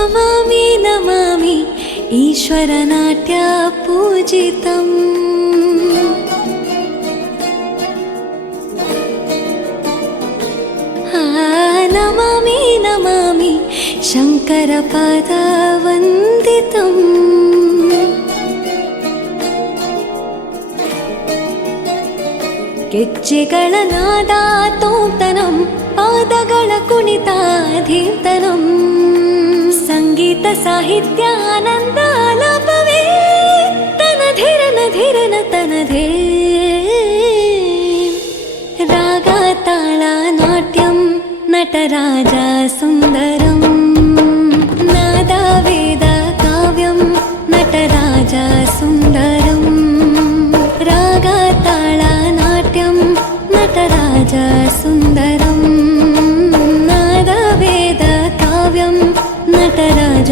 नमामि नमामि ईश्वरनाट्य पूजितम् नमामि नमामि शङ्करपादवन्दितम् ಗೆಜ್ಜೆಗಳ ನಾದ ತೋಂತನಂ ಪಾದಗಳ ಕುಣಿತಾಧೀರ್ತನಂ ಸಂಗೀತ ಸಾಹಿತ್ಯ ಆನಂದ ಆಲಾಪವೇ ತನಧಿರನ ಧಿರನ ತನಧೇ ರಾಗ ತಾಳ ನಾಟ್ಯಂ ನಟರಾಜ ಸುಂದರಂ ನಾದ ವೇದ ಕಾವ್ಯಂ ನಟರಾಜ ಸುಂದರಂ ರಾಗ ತಾಳ ನಾಟ್ಯಂ ನಟರಾಜ ಸುಂದರಂ ನಾದ ವೇದ ಕಾವ್ಯಂ ನಟರಾಜ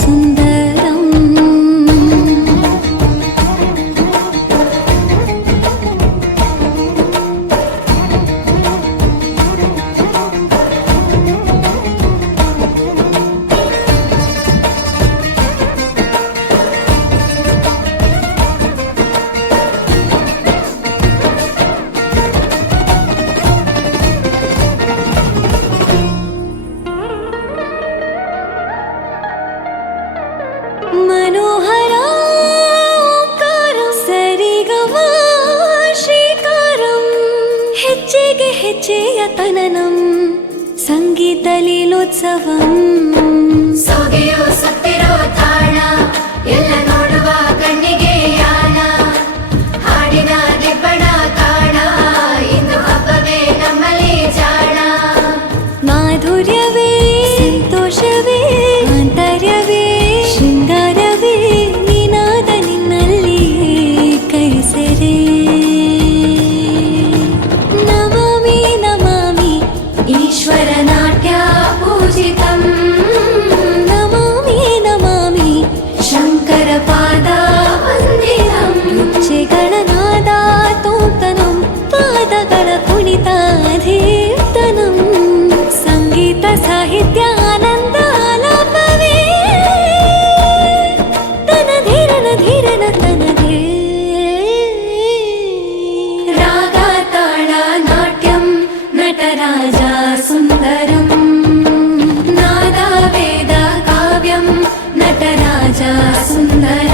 ಸುಂದರಂ मनोहर ओंकारं सरिगमा श्रीकारं ಹೆಜ್ಜೆಗೆ ಹೆಜ್ಜೆಯ ತನನಂ ಸಂಗೀತ ಲೀಲೋತ್ಸವಂ ಸೊಗೆಯೋ ಸತ್ತಿರೋ ತಾಣ ಎಲ್ಲ ನೋಡುವ ಕಣ್ಣಿಗೆ ಯಾನ ಹಾಡಿನ ದಿಬ್ಬಣ ಕಾಣ ಇಂದು ಹಬ್ಬವೇ ನಮ್ಮಲ್ಲಿ ಜಾಣ ಮಾಧುರ್ಯವೇ ಸಂತೋಷವೇ ಆಂತರ್ಯವೇ ಶೃಂಗಾರವೇ ನಿನಾದ ನಿನ್ನಲ್ಲಿ ಕೈಸೆರೆ ನಮಾಮಿ ನಮಾಮಿ ಈಶ್ವರ ನಾಟ್ಯ ಪೂಜಿತಂ ನಮಾಮಿ ನಮಾಮಿ ಶಂಕರ ಪಾದ ವಂದಿತಂ ಗೆಜ್ಜೆಗಳ ನಾದ ತೋಂತನಂ ಪಾದಗಳ ಕುಣಿತಾಧೀರ್ತನಂ ಸಂಗೀತ ಸಾಹಿತ್ಯ ಆನಂದ ಆಲಾಪವೇ ತನಧಿರನ ಧಿರನ ತನಧೇ ರಾಗ ತಾಳ ನಾಟ್ಯಂ ನಟರಾಜ ಸುಂದರಂ ನಾದ ವೇದ ಕಾವ್ಯಂ ನಟರಾಜ ಸುಂದರ